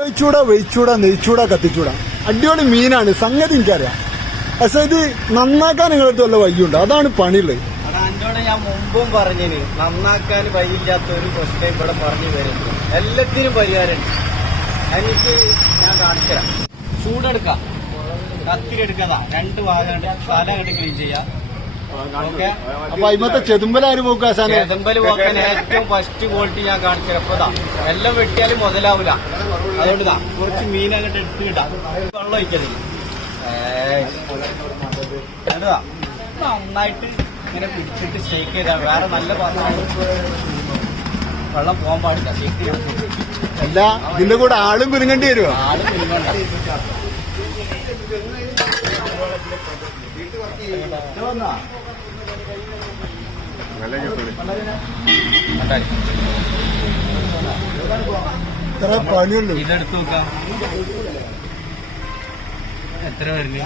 വെയിച്ചൂടാ നെയ്ച്ചൂടാ കത്തിച്ചൂടാ അടിപൊളി മീനാണ് സംഗതി എനിക്കറിയാം. പക്ഷെ ഇത് നന്നാക്കാൻ നിങ്ങളടുത്ത് വല്ല വയ്യുണ്ട്, അതാണ് പണിയുള്ളത്. എന്നോട് ഞാൻ മുമ്പും പറഞ്ഞിന് നന്നാക്കാൻ വഴിയില്ലാത്ത ഒരു പ്രശ്നം ഇവിടെ പറഞ്ഞു വരുന്നു. എല്ലാത്തിനും പരിഹാരമുണ്ട്. എനിക്ക് ഞാൻ കാണിച്ചുതരാം. ചൂടെടുക്കാം, കത്തിരി എടുക്കാതാ, 2 ഭാഗം തല കണ്ട് ക്ലീൻ ചെയ്യാം. ഓക്കെ, അപ്പൊ അതിമത്തെ ചെതുമ്പലാര് പോക്കാ? ചെതുമ്പല് പോക്കാൻ ഏറ്റവും ഫസ്റ്റ് ക്വാളിറ്റി ഞാൻ കാണിച്ചപ്പോഴാ. എല്ലാം വെട്ടിയാലും മുതലാവൂല. അതുകൊണ്ട് കുറച്ച് മീൻ അങ്ങോട്ട് എടുത്ത് കിട്ടാം. വെള്ളം ഒഴിക്കരുത്. നന്നായിട്ട് ഇങ്ങനെ പിടിച്ചിട്ട് ഷേക്ക് ചെയ്താണ്. വേറെ നല്ല പാത്രമാണ്, വെള്ളം പോകാൻ പാടില്ല. ഷേക്ക് ചെയ്യാൻ അല്ല, ഇതിന്റെ കൂടെ ആളും പിരിങ്ങേണ്ടി വരുമോ? ആളും പിരിങ്ങണ്ട. ഇത്ര പണിയുള്ളൂ. ഇതെടുത്ത് നോക്കാം, എത്ര വരുന്നു.